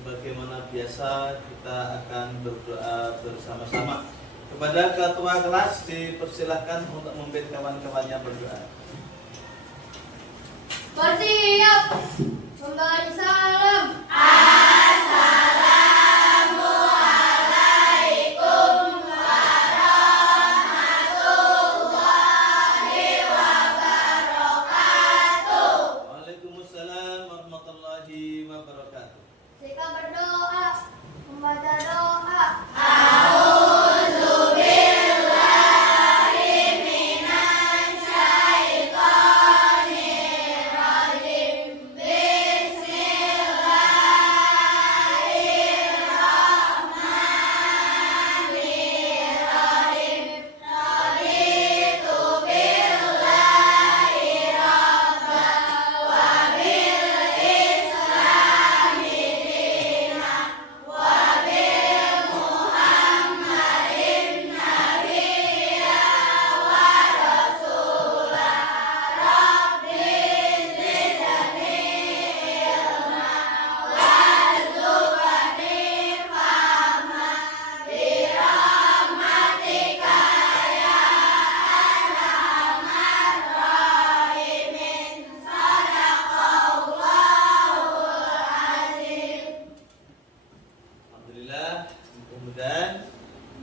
sebagaimana biasa kita akan berdoa bersama-sama. Kepada ketua kelas dipersilahkan untuk memimpin kawan-kawannya berdoa. Bersiap memberi salam. Assalamualaikum warahmatullahi wabarakatuh. Waalaikumsalam warahmatullahi wabarakatuh. Jika berdoa, membaca doa.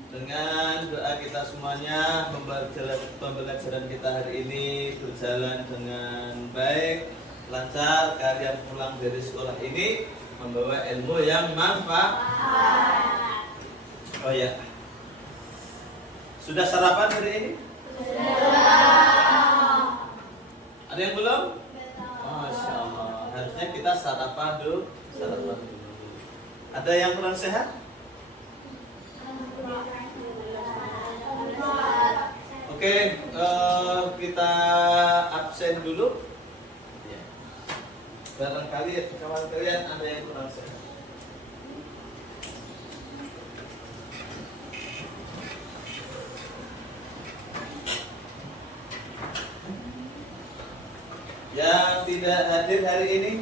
Dengan doa kita semuanya, pembelajaran kita hari ini berjalan dengan baik, lancar. Kalian pulang dari sekolah ini membawa ilmu yang manfaat. Oh ya, sudah sarapan hari ini? Sudah. Ada yang belum? Masya Allah. Harusnya kita sarapan dulu. Ada yang kurang sehat? Oke, kita absen dulu. Ya. Barangkali kawan kalian ada yang kurang sehat. Yang tidak hadir hari ini?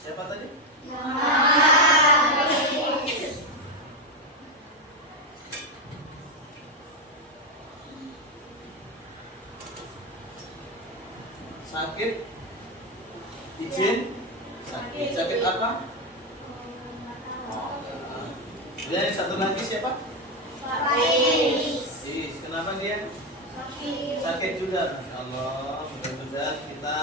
Siapa tadi? Sakit? Izin? Sakit apa? Dia yang satu lagi siapa? Kenapa dia? Sakit juga. Masya Allah. Mudah-mudahan kita,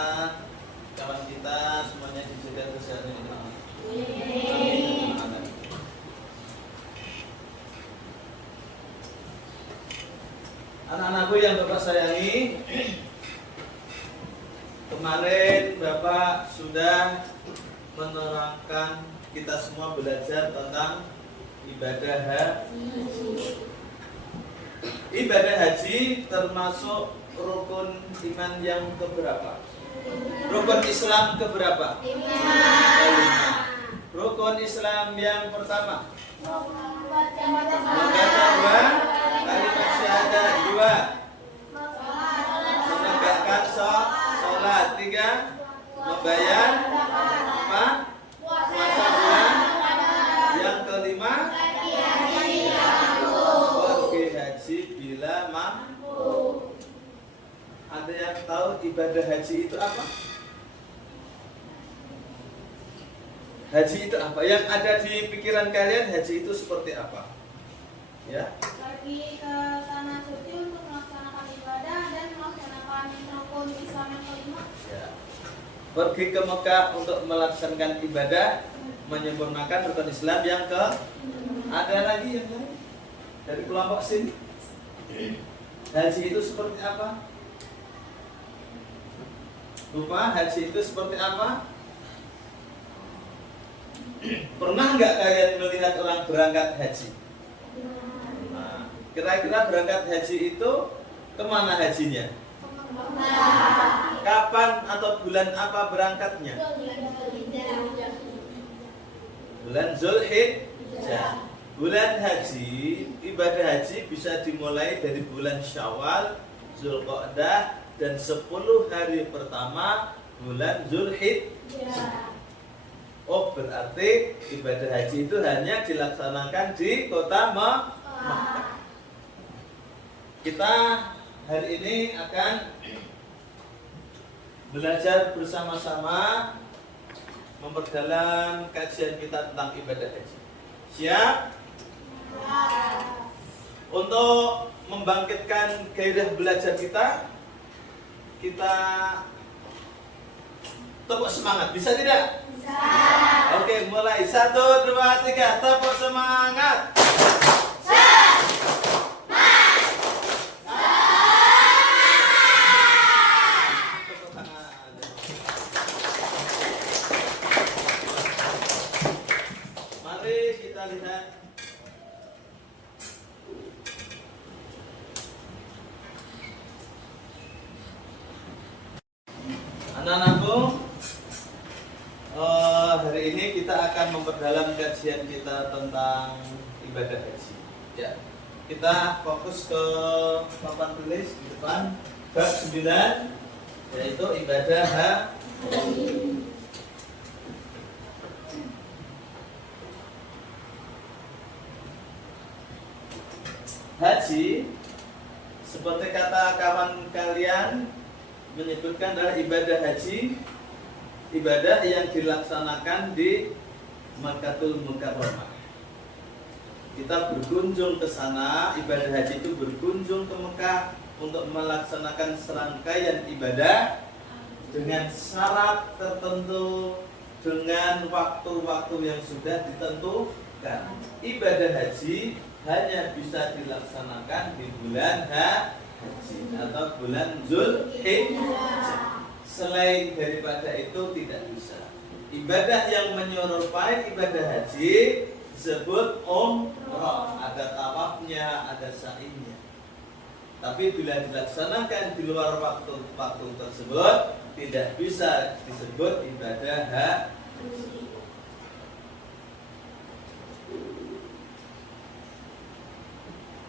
kawan kita semuanya dijaga kesehatan Allah. Amin. Anak-anakku yang Bapak sayangi, kemarin Bapak sudah menerangkan kita semua belajar tentang ibadah haji. Ibadah haji termasuk rukun iman yang keberapa? Rukun Islam keberapa? 5. Rukun Islam yang pertama membaca 2 kalimat syahadat, 2 menegakkan sholat, 3 membayar 4 puasa bulan, yang kelima pergi haji bila mampu. Ada yang tahu ibadah haji itu apa? Haji itu apa? Yang ada di pikiran kalian, haji itu seperti apa? Ya? Pergi ke tanah suci untuk melaksanakan ibadah dan melaksanakan rukun Islam yang kelima. Ya. Pergi ke Mekah untuk melaksanakan ibadah, menyempurnakan rukun Islam yang ke. Ada lagi yang lain dari kelompok sini? Haji itu seperti apa? Lupa haji itu seperti apa? Pernah nggak kalian melihat orang berangkat haji? Nah, kira-kira berangkat haji itu kemana hajinya? Kapan atau bulan apa berangkatnya? Bulan Zulhijjah. Bulan haji, ibadah haji bisa dimulai dari bulan Syawal Zulqa'dah dan 10 hari pertama bulan Zulhijjah. Oh, berarti ibadah haji itu hanya dilaksanakan di kota Makkah. Kita hari ini akan belajar bersama-sama memperdalam kajian kita tentang ibadah haji. Siap? Untuk membangkitkan gairah belajar kita tepuk semangat. Bisa tidak? Bisa. Oke, mulai 1, 2, 3. Tepuk semangat. Tepuk tangan. Mari kita lihat. Anak-anakku, hari ini kita akan memperdalam kajian kita tentang ibadah haji. Ya, kita fokus ke papan tulis di depan bab 9, yaitu ibadah haji. Haji, seperti kata kawan kalian menyebutkan, adalah ibadah haji, ibadah yang dilaksanakan di Makkahul Mukarramah. Kita berkunjung ke sana, ibadah haji itu berkunjung ke Mekah untuk melaksanakan serangkaian ibadah dengan syarat tertentu, dengan waktu-waktu yang sudah ditentukan. Ibadah haji hanya bisa dilaksanakan di bulan haji atau bulan Zulhijjah. Selain daripada itu tidak bisa. Ibadah yang menyerupai ibadah haji disebut umrah. Ada tawafnya, ada sa'inya. Tapi bila dilaksanakan di luar waktu tersebut, tidak bisa disebut ibadah haji.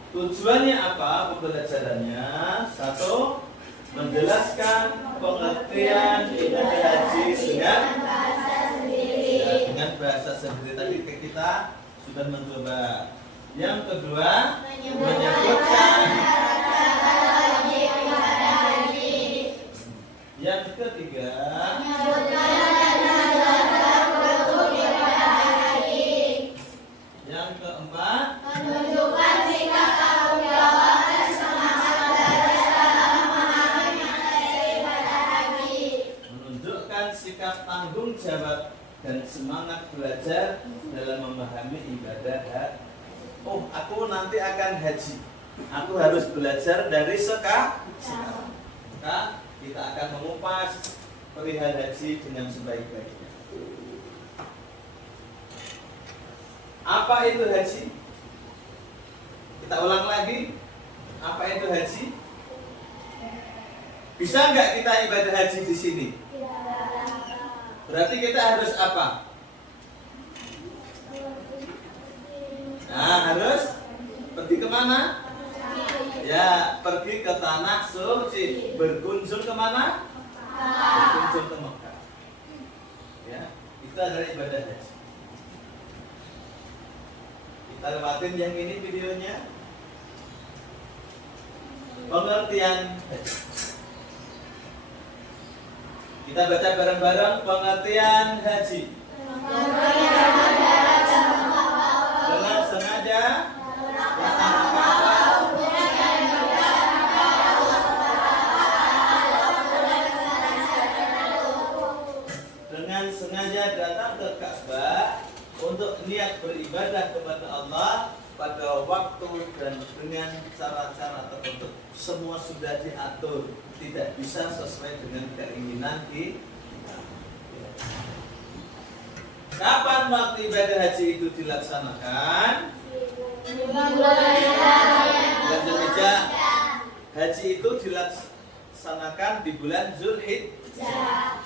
Tujuannya apa pembelajarannya? 1, menjelaskan pengertian ibadah haji dengan bahasa sendiri. Ya, dengan bahasa sendiri tadi kita sudah mencoba. Yang kedua, menyebutkan wajib ibadah haji. Yang ketiga, menyebutkan rukun ibadah haji. Yang keempat, menunjukkan sikap tanggung jawab dan semangat belajar dalam memahami materi ibadah haji. Menunjukkan sikap tanggung jawab dan semangat belajar dalam memahami ibadah haji. Oh, aku nanti akan haji. Aku harus belajar dari sekarang. Maka kita akan mengupas perihal haji dengan sebaik-baiknya. Apa itu haji? Kita ulang lagi. Apa itu haji? Bisa nggak kita ibadah haji di sini? Berarti kita harus apa? Nah, harus pergi kemana? Ya, pergi ke tanah suci. Berkunjung kemana? Berkunjung ke Mekah. Ya, itu adalah ibadah haji. Kita lewatin yang ini videonya. Pengertian haji. Kita baca bareng-bareng pengertian haji. Dengan sengaja datang ke Ka'bah untuk niat beribadah kepada Allah pada waktu dan dengan cara-cara tertentu. Semua sudah diatur, tidak bisa sesuai dengan keinginan kita. Kapan waktu ibadah haji itu dilaksanakan? Bulan Zulhijjah. Haji itu dilaksanakan di bulan Zulhijjah.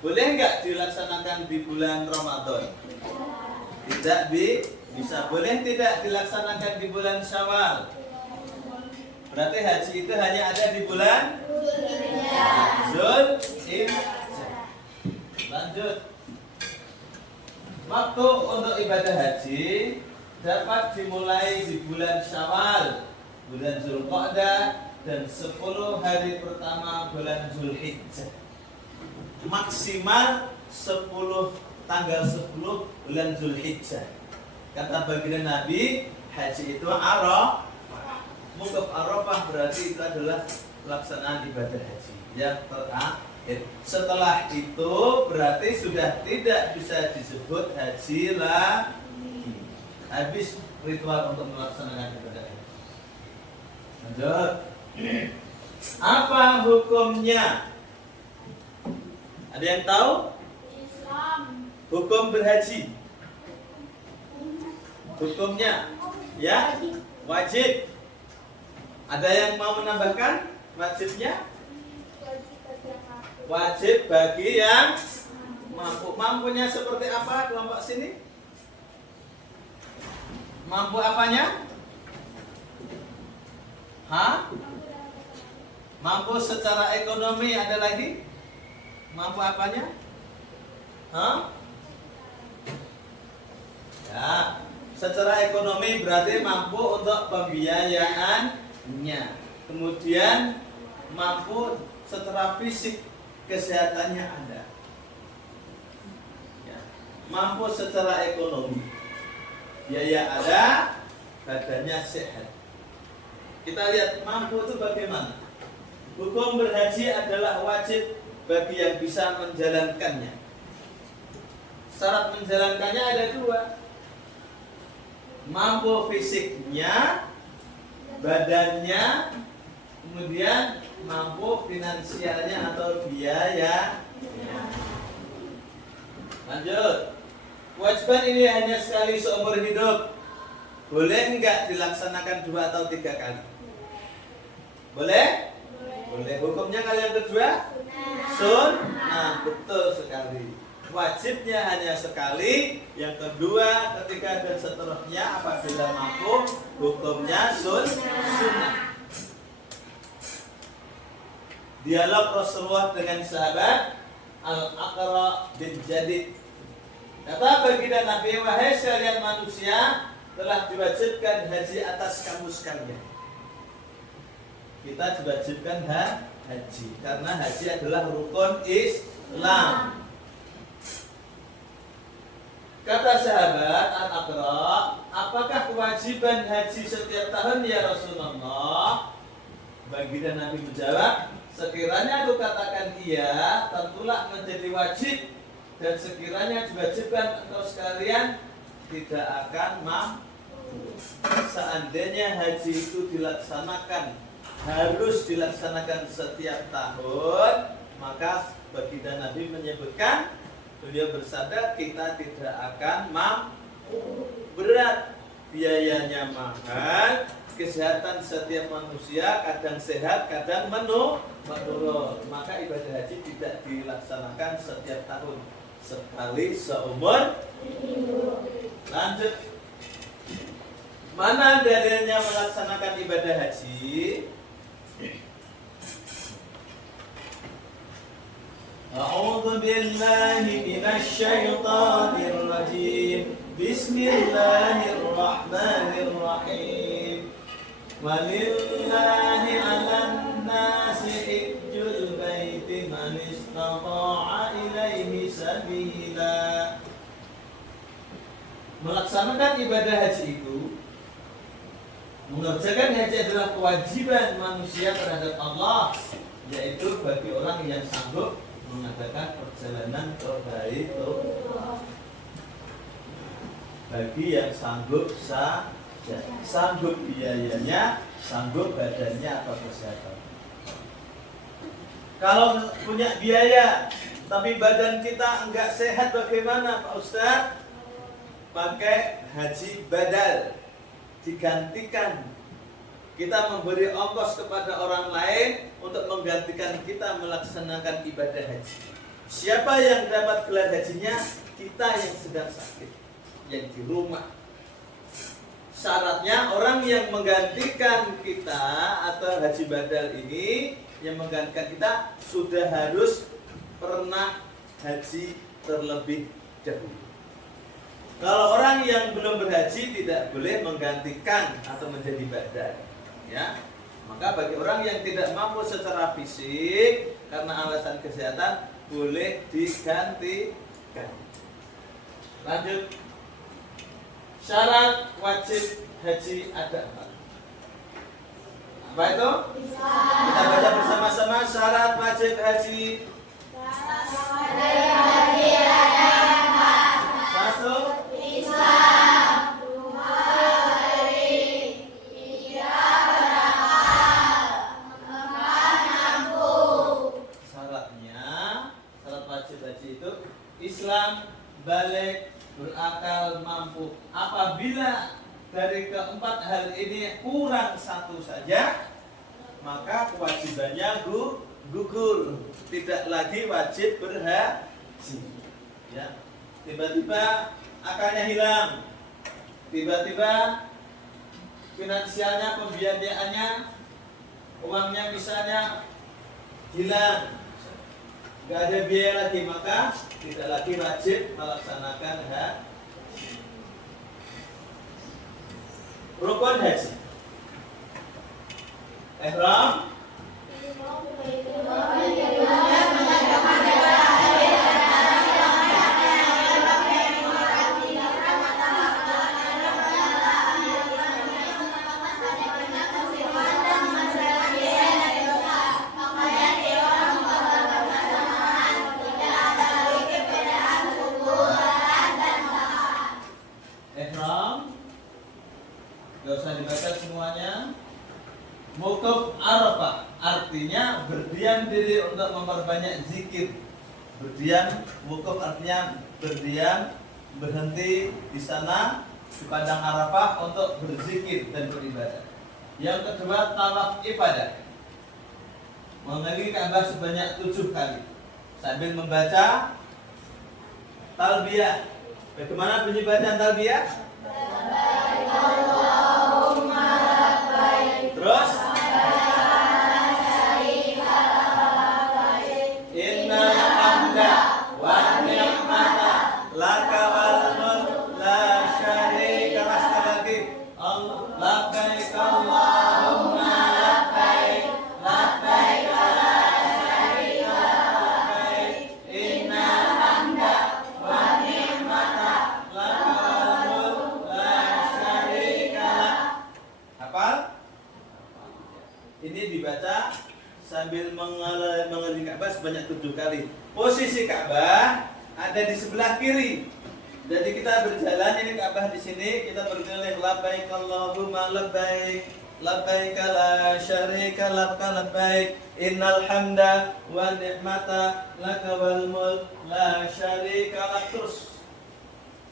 Boleh nggak dilaksanakan di bulan Ramadan? Tidak bisa. Boleh tidak dilaksanakan di bulan Syawal? Berarti haji itu hanya ada di bulan Zulhijjah. Lanjut. Waktu untuk ibadah haji dapat dimulai di bulan Syawal, bulan Zulqa'dah, dan 10 hari pertama bulan Zulhijjah. Maksimal 10 tanggal 10 bulan Zulhijjah. Kata baginda Nabi, haji itu Arafah. Wukuf Arafah berarti itu adalah pelaksanaan ibadah haji yang terakhir. Setelah itu berarti sudah tidak bisa disebut haji lagi. Habis ritual untuk melaksanakan ibadah haji. Lanjut. Apa hukumnya? Ada yang tahu? Islam. Hukum berhaji. Hukumnya ya wajib. Ada yang mau menambahkan wajibnya? Wajib bagi yang mampu. Mampunya seperti apa kelompok sini? Mampu apanya? Hah? Mampu secara ekonomi, ada lagi? Mampu apanya? Hah? Ya, secara ekonomi berarti mampu untuk pembiayaannya. Kemudian mampu secara fisik, kesehatannya ada. Ya. Mampu secara ekonomi, biaya ada, badannya sehat. Kita lihat mampu itu bagaimana. Hukum berhaji adalah wajib bagi yang bisa menjalankannya. Syarat menjalankannya ada 2. Mampu fisiknya, badannya, kemudian mampu finansialnya atau biaya. Lanjut. Kewajiban ini hanya sekali seumur hidup. Boleh enggak dilaksanakan 2 atau 3 kali? Boleh? Boleh. Hukumnya kalian kedua? Sunnah. Betul sekali. Wajibnya hanya sekali. Yang kedua, ketiga, dan seterusnya apabila mampu, hukumnya sunnah. Dialog Rasulullah dengan sahabat Al-Aqra bin Jadid. Kata baginda Nabi, wahai sekalian manusia, telah diwajibkan haji atas kamu sekalian. Kita diwajibkan haji karena haji adalah rukun Islam. Kata sahabat Al-Aqra, apakah kewajiban haji setiap tahun ya Rasulullah? Baginda Nabi menjawab, sekiranya aku katakan iya, tentulah menjadi wajib, dan sekiranya diwajibkan engkau sekalian, tidak akan mampu. Seandainya haji itu dilaksanakan, harus dilaksanakan setiap tahun, maka baginda Nabi menyebutkan, beliau bersabda, kita tidak akan mampu. Berat, biayanya mahal, kesehatan setiap manusia kadang sehat, kadang menurun. Maka ibadah haji tidak dilaksanakan setiap tahun, sekali seumur hidup. Lanjut. Mana dalilnya melaksanakan ibadah haji? A'udzu billahi minasy syaithanir rajim. Bismillahirrahmanirrahim. Walillahi 'alan nasi hajjul baiti man istata'a ilaihi sabila. Melaksanakan ibadah haji itu, mengerjakan haji adalah kewajiban manusia terhadap Allah, yaitu bagi orang yang sanggup mengadakan perjalanan ke Baitullah. Bagi yang sanggup saja, sanggup biayanya, sanggup badannya atau kesehatan. Kalau punya biaya tapi badan kita enggak sehat, bagaimana Pak Ustadz? Pakai haji badal, digantikan. Kita memberi ongkos kepada orang lain untuk menggantikan kita melaksanakan ibadah haji. Siapa yang dapat gelar hajinya? Kita yang sedang sakit, yang di rumah. syaratnya orang yang menggantikan kita atau haji badal ini, yang menggantikan kita sudah harus pernah haji terlebih dahulu. Kalau orang yang belum berhaji tidak boleh menggantikan atau menjadi badal, ya. Maka bagi orang yang tidak mampu secara fisik karena alasan kesehatan boleh digantikan. Lanjut. Syarat wajib haji ada apa? Apa itu? Kita baca bersama-sama syarat wajib haji. Satu. Syarat wajib haji itu Islam, balik, berakal, mampu. Apabila dari keempat hal ini kurang satu saja, maka kewajibannya gugur, tidak lagi wajib berhaji. Ya, tiba-tiba akalnya hilang, tiba-tiba finansialnya, pembiayaannya, uangnya misalnya hilang, nggak ada biaya lagi, maka tidak lagi wajib melaksanakan haji. Rukun haji. Ihram. Gak usah dibaca semuanya. Mukuf Arafah artinya berdiam diri untuk memperbanyak zikir. Berdiam, mukuf artinya berdiam, berhenti di sana di padang Arafah untuk berzikir dan beribadah. Yang kedua, tawaf ibadah, mengelilingi Ka'bah sebanyak 7 kali sambil membaca talbiyah. Bagaimana bunyi bacaan talbiyah? Terus innal hamda wan ni'mata laka wal mulk la syarika lak. Labbaik Allahumma labbaik, labbaik la syarika lak. Innal hamda wan ni'mata laka wal mulk la syarika lak. Hafal? Ini dibaca sambil mengelilingi Ka'bah sebanyak 7 kali. Posisi Ka'bah ada di sebelah kiri. Jadi kita berjalan, ini Ka'bah di sini, kita berkeliling labbaik Allahumma labbaik, labbaik la syarika lak labbaik, innal hamda wa ni'mata laka wal mulk la syarika lak. Terus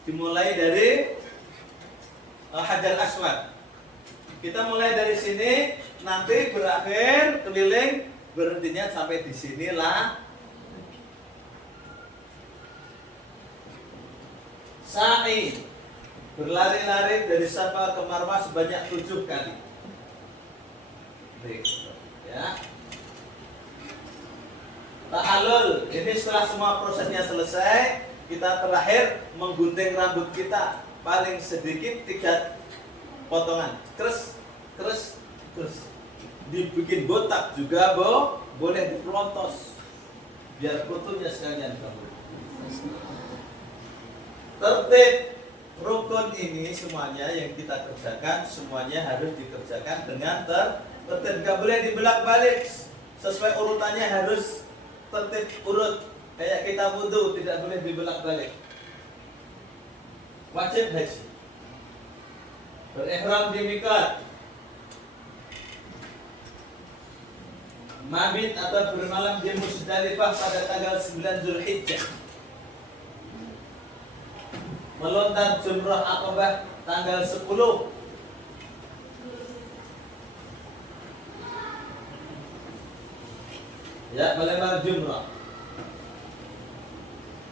dimulai dari Hajar Aswad. Kita mulai dari sini, nanti berakhir keliling, berhentinya sampai di sinilah. Sa'i, berlari-lari dari Safa ke Marwah sebanyak 7 kali. Ya. Ta'alul, ini setelah semua prosesnya selesai, kita terakhir menggunting rambut kita paling sedikit 3 potongan, terus dibikin botak juga, boleh dipelontos biar fotonya sekalian kamu. Tertib rukun ini semuanya yang kita kerjakan, semuanya harus dikerjakan dengan tertib, gak boleh dibelak-balik, sesuai urutannya harus tertib urut. Kayak kita wudu tidak boleh dibelak-balik. Wajib haji, berihram di miqat, mabit atau bermalam di Musdalifah pada tanggal 9 Zulhijjah, melontar jumrah Aqabah tanggal 10, ya, melempar jumrah,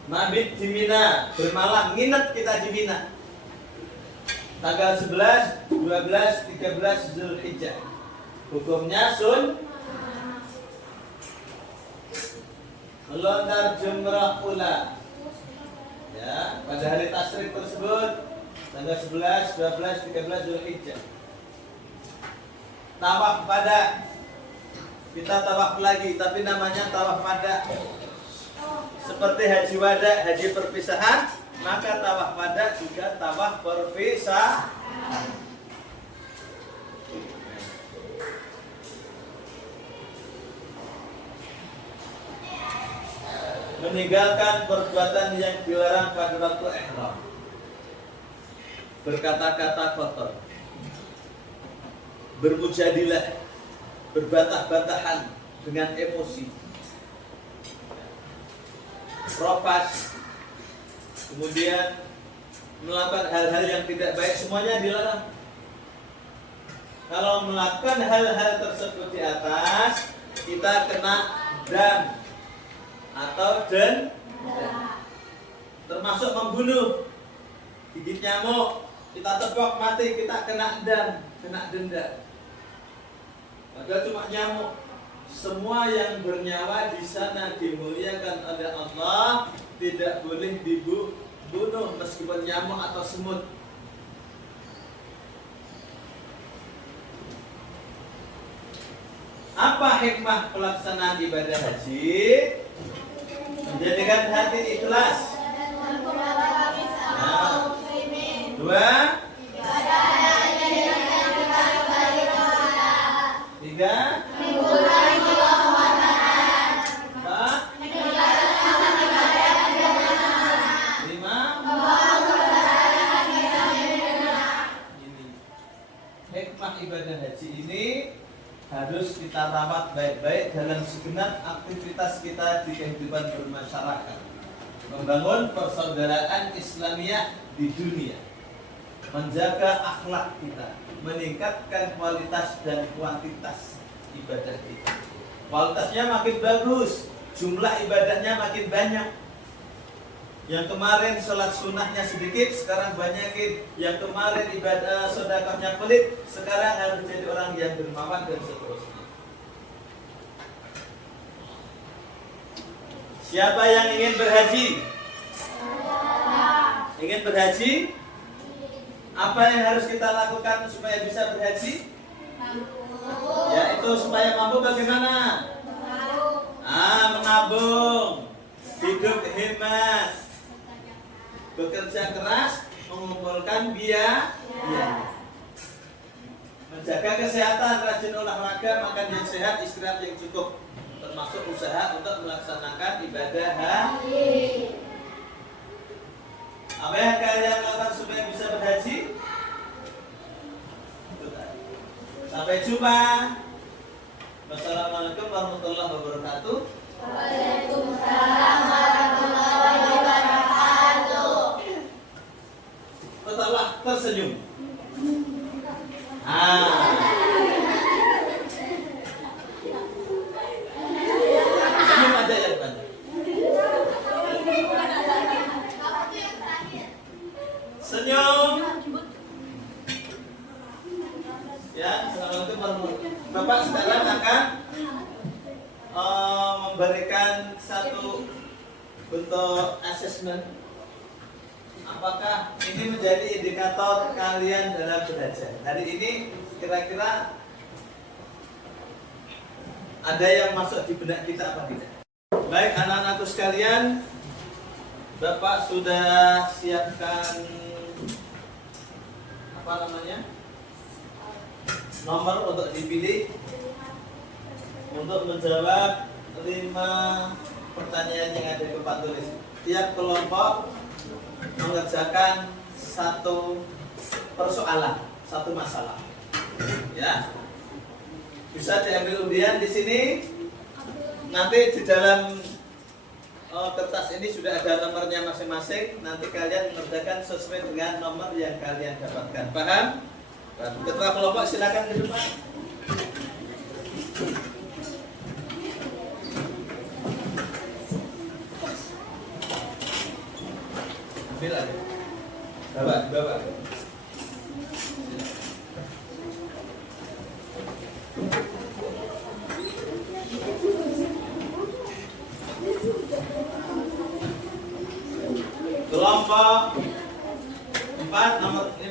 mabit di Mina, bermalam, nginep kita di Mina. tanggal 11, 12, 13 Zulhijjah. Hukumnya melontar jumrah ula. Ya, pada hari tasyrik tersebut tanggal 11, 12, 13 Zulhijjah. Tawaf pada, kita tawaf lagi, tapi namanya tawaf pada. Seperti haji wada, haji perpisahan, maka tawaf pada juga tawaf perpisahan. Meninggalkan perbuatan yang dilarang pada waktu ihram. Berkata-kata kotor, bermujadilah, berbantah-bantahan dengan emosi, propas, kemudian melakukan hal-hal yang tidak baik, semuanya dilarang. Kalau melakukan hal-hal tersebut di atas, kita kena dam atau denda, termasuk membunuh, gigit nyamuk, kita tepok mati, kita kena dam, kena denda. Padahal cuma nyamuk. Semua yang bernyawa di sana dimuliakan oleh Allah, tidak boleh dibunuh meskipun nyamuk atau semut. Apa hikmah pelaksanaan ibadah haji? Menjadikan hati ikhlas. Nah, 2, 3, 4, 5. Hikmah ibadah haji ini harus kita rawat baik-baik dalam segenap aktivitas kita di kehidupan bermasyarakat, membangun persaudaraan Islamiyah di dunia, menjaga akhlak kita, meningkatkan kualitas dan kuantitas ibadah kita. Kualitasnya makin bagus, jumlah ibadahnya makin banyak. Yang kemarin sholat sunnahnya sedikit, sekarang banyakin. Yang kemarin ibadah sedekahnya pelit, sekarang harus jadi orang yang dermawan dan seterusnya. Siapa yang ingin berhaji? Ingin berhaji? Apa yang harus kita lakukan supaya bisa berhaji? Yaitu supaya mampu bagaimana? Menabung, hidup hemat, bekerja keras, mengumpulkan biaya, menjaga kesehatan, rajin olahraga, makan yang sehat, istirahat yang cukup, termasuk usaha untuk melaksanakan ibadah haji. Apa yang kalian lakukan supaya bisa berhaji? Sampai jumpa. Wassalamualaikum warahmatullahi wabarakatuh. Waalaikumsalam warahmatullahi wabarakatuh. Tetaplah tersenyum. Senyum aja ya depan. Senyum. Ya, assalamualaikum warahmatullahi wabarakatuh. Bapak sekarang akan memberikan satu bentuk asesmen. Apakah ini menjadi indikator kalian dalam belajar? Hari ini kira-kira ada yang masuk di benak kita apa tidak? Baik anak-anakku sekalian, Bapak sudah siapkan apa namanya? Nomor untuk dipilih untuk menjawab 5 pertanyaan yang ada di papan tulis. Tiap kelompok mengerjakan satu persoalan, satu masalah. Ya, bisa diambil undian di sini. Nanti di dalam kertas ini sudah ada nomornya masing-masing. Nanti kalian mengerjakan sesuai dengan nomor yang kalian dapatkan. Paham? Ketua kelompok silakan ke depan. Ambil aja. Bawa.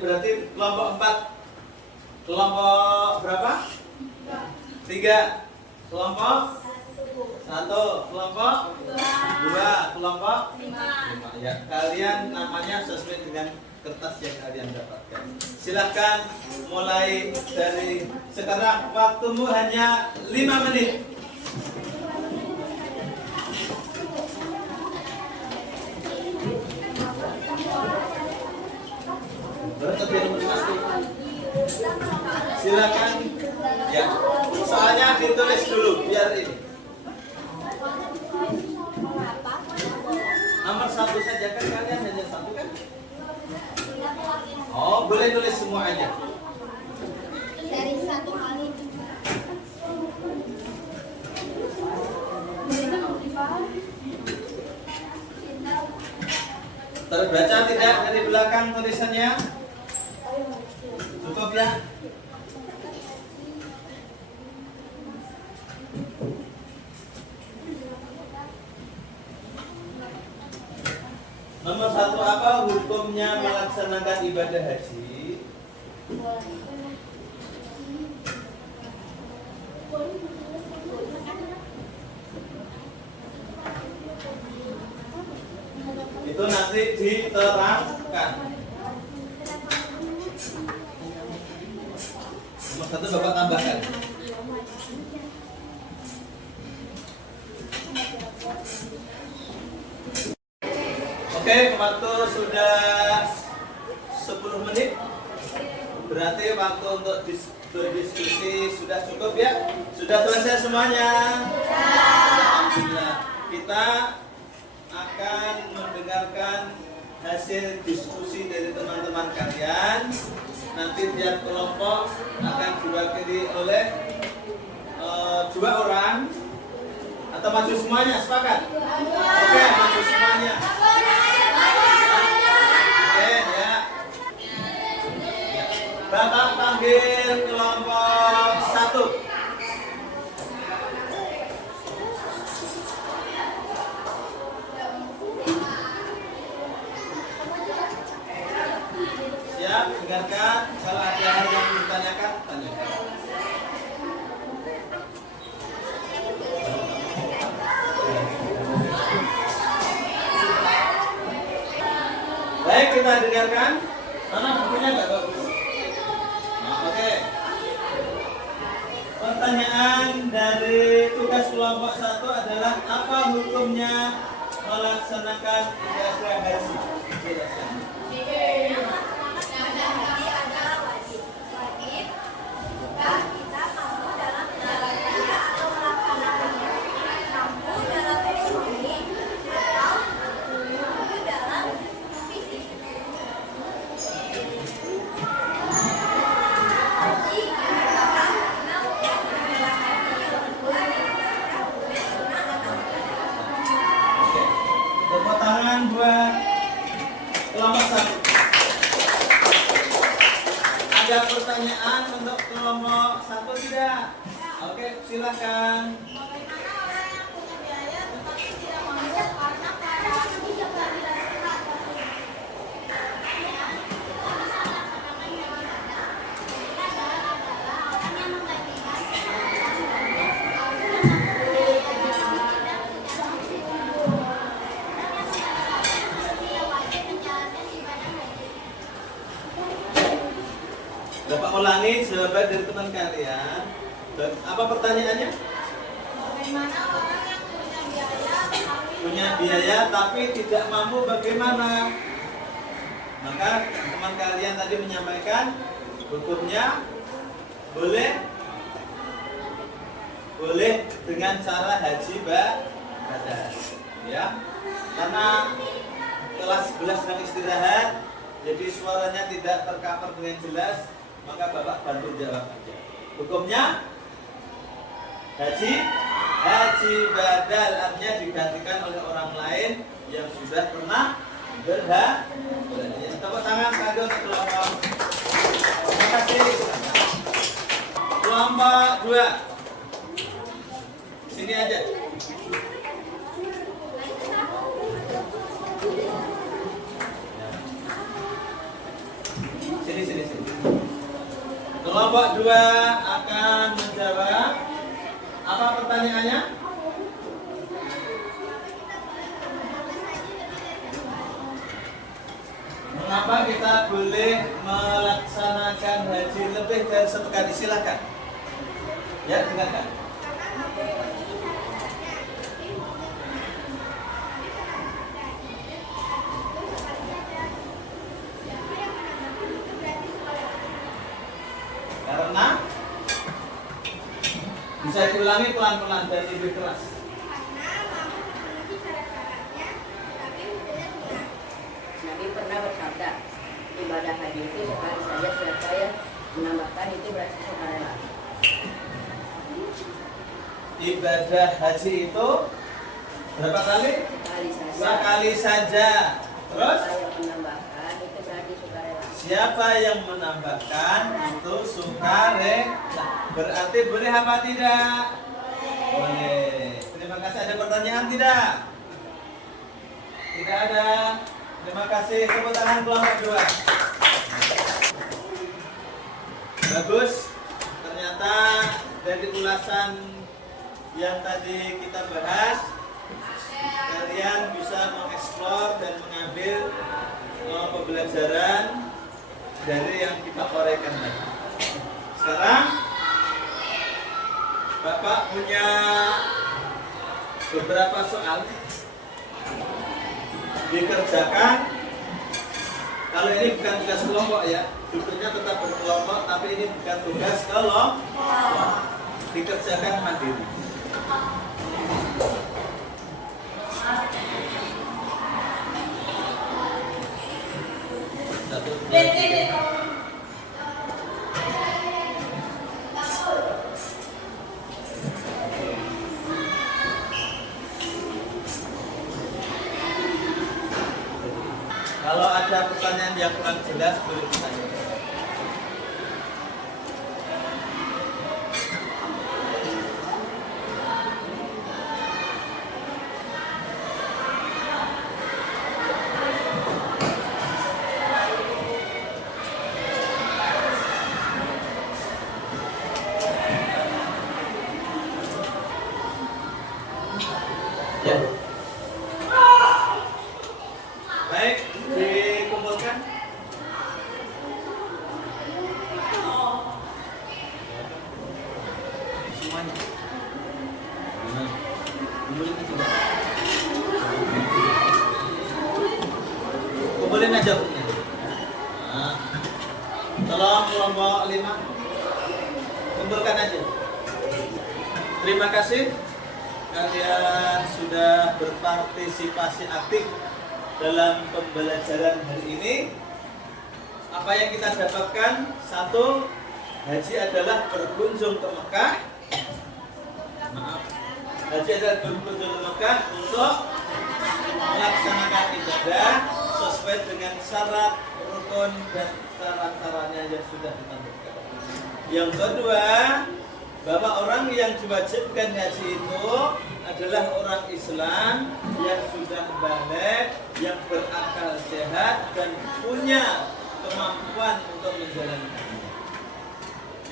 berarti kelompok 4. Kelompok berapa? 3. Kelompok 1. Kelompok 2. Kelompok 5. Ya, kalian namanya sesuai dengan kertas yang kalian dapatkan. Silakan mulai dari sekarang. Waktumu hanya 5 menit. Silakan. Ya, soalnya ditulis dulu biar ini. Nomor 1 saja kan, kalian hanya 1 kan? Oh, boleh tulis semua aja. Dari 1 kali. Terbaca tidak dari belakang tulisannya? Cukup ya? Nomor 1, apa hukumnya melaksanakan ibadah haji? Itu nanti diterangkan. Nomor 1 Bapak tambahkan. Oke, waktu sudah 10 menit. Berarti waktu untuk berdiskusi sudah cukup ya? Sudah selesai semuanya? Alhamdulillah. Kita akan mendengarkan hasil diskusi dari teman-teman kalian. Nanti tiap kelompok akan diwakili oleh 2 orang. Atau maju semuanya, sepakat? Oke, maju semuanya. Oke, ya. Bapak panggil kelompok 1. Siap, dengarkan. Kalau ada hal yang ditanyakan, tanyakan. Baik, kita dengarkan. Mana bukunya nggak bagus? Nah, oke. Pertanyaan dari tugas kelompok 1 adalah apa hukumnya melaksanakan ibadah haji? Jelaskan. Tepuk tangan buat kelompok 1. Ada pertanyaan untuk kelompok 1 tidak? Oke, silakan. Bagaimana orang yang punya biaya tetapi tidak mampu karena keadaan tidak dilakukan? Bapak ulangi jawaban dari teman kalian. Apa pertanyaannya? Bagaimana orang yang Punya biaya tapi tidak mampu bagaimana? Maka teman kalian tadi menyampaikan hukumnya boleh dengan cara haji badan, ya. Karena kelas 11 sedang istirahat, jadi suaranya tidak tercover dengan jelas, maka Bapak bantu jawab aja. Hukumnya haji badal, artinya digantikan oleh orang lain yang sudah pernah berhaji. Tepuk tangan sekali untuk kelompok. Terima kasih. Kelompok 2. Sini aja. Sini Kelompok 2 akan menjawab. Apa pertanyaannya? Mengapa kita boleh melaksanakan haji lebih dari satu kali? Silakan. Ya, silakan. Karena bisa diulangi pelan-pelan dan lebih keras. Nabi pernah bersabda, ibadah haji itu sekali saja. Siapa yang menambahkan itu berarti sukarela. Ibadah haji itu berapa kali? Sekali saja. Sekali saja. Terus Siapa yang menambahkan itu berarti sukarela. siapa yang menambahkan itu sukarela. Berarti boleh apa tidak? Boleh. Terima kasih. Ada pertanyaan tidak? Tidak ada. Terima kasih. Tepuk tangan kelompok 2. Bagus. Ternyata dari ulasan yang tadi kita bahas, kalian bisa mengeksplor dan mengambil pembelajaran dari yang kita korekan tadi. Sekarang Bapak punya beberapa soal dikerjakan. Kalau ini bukan tugas kelompok ya, duduknya tetap berkelompok, tapi ini bukan tugas kelompok, dikerjakan mandiri. Satu, dua, tiga. Kalau ada pertanyaan yang kurang jelas, boleh bertanya. Ya. Baik, dikumpulkan. Semuanya. Kumpulin aja bukunya. Nah, tolong kelompok 5 kumpulkan aja. Terima kasih kalian sudah berpartisipasi aktif dalam pembelajaran hari ini. Apa yang kita dapatkan? Satu, haji adalah berkunjung ke Mekah. Maaf. Haji adalah berkunjung ke Mekah untuk melaksanakan ibadah sesuai dengan syarat, rukun dan cara-caranya yang sudah ditentukan. Yang kedua, bahwa orang yang diwajibkan haji itu adalah orang Islam yang sudah balik, yang berakal sehat dan punya kemampuan untuk menjalankannya.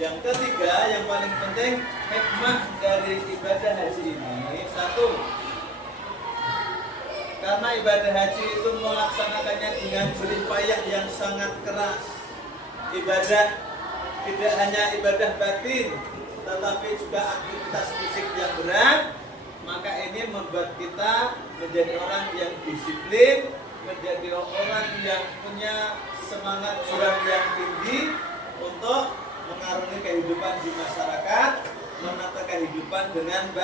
Yang ketiga, yang paling penting, hikmah dari ibadah haji ini. Satu, karena ibadah haji itu melaksanakannya dengan jerih payah yang sangat keras. Ibadah tidak hanya ibadah batin, tetapi juga aktivitas fisik yang berat. Maka ini membuat kita menjadi orang yang disiplin, menjadi orang yang punya semangat juang yang tinggi untuk mengarungi kehidupan di masyarakat, menata kehidupan dengan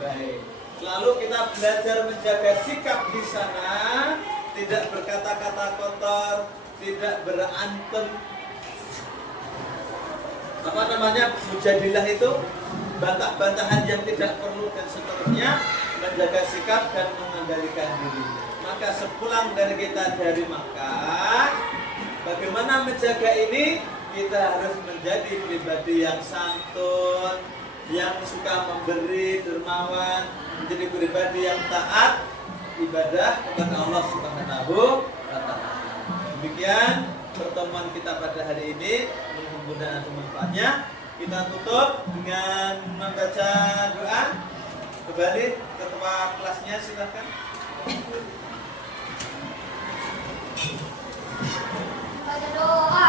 baik. Lalu kita belajar menjaga sikap di sana, tidak berkata-kata kotor, tidak berantem. Apa namanya, mujadilah itu bantah-bantahan yang tidak perlu dan seterusnya, menjaga sikap dan mengendalikan diri. Maka sepulang dari kita dari Makkah, bagaimana menjaga ini? Kita harus menjadi pribadi yang santun, yang suka memberi, dermawan, menjadi pribadi yang taat ibadah kepada Allah Subhanahu wa Ta'ala. Demikian pertemuan kita pada hari ini. Mudah-mudahan ada manfaatnya. Kita tutup dengan membaca doa. Kembali ketua kelasnya silakan. Baca doa.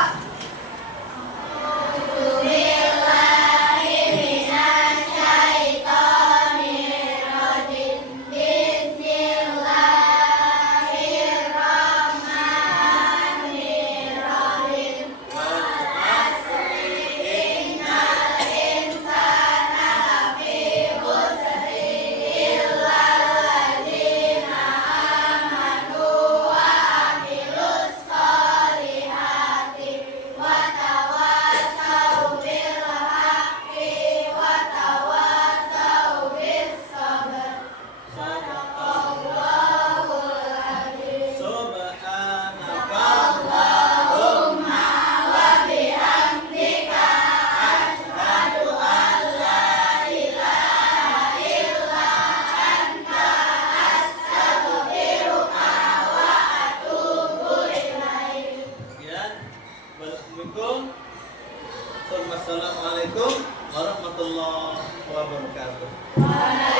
Wassalamualaikum warahmatullahi wabarakatuh.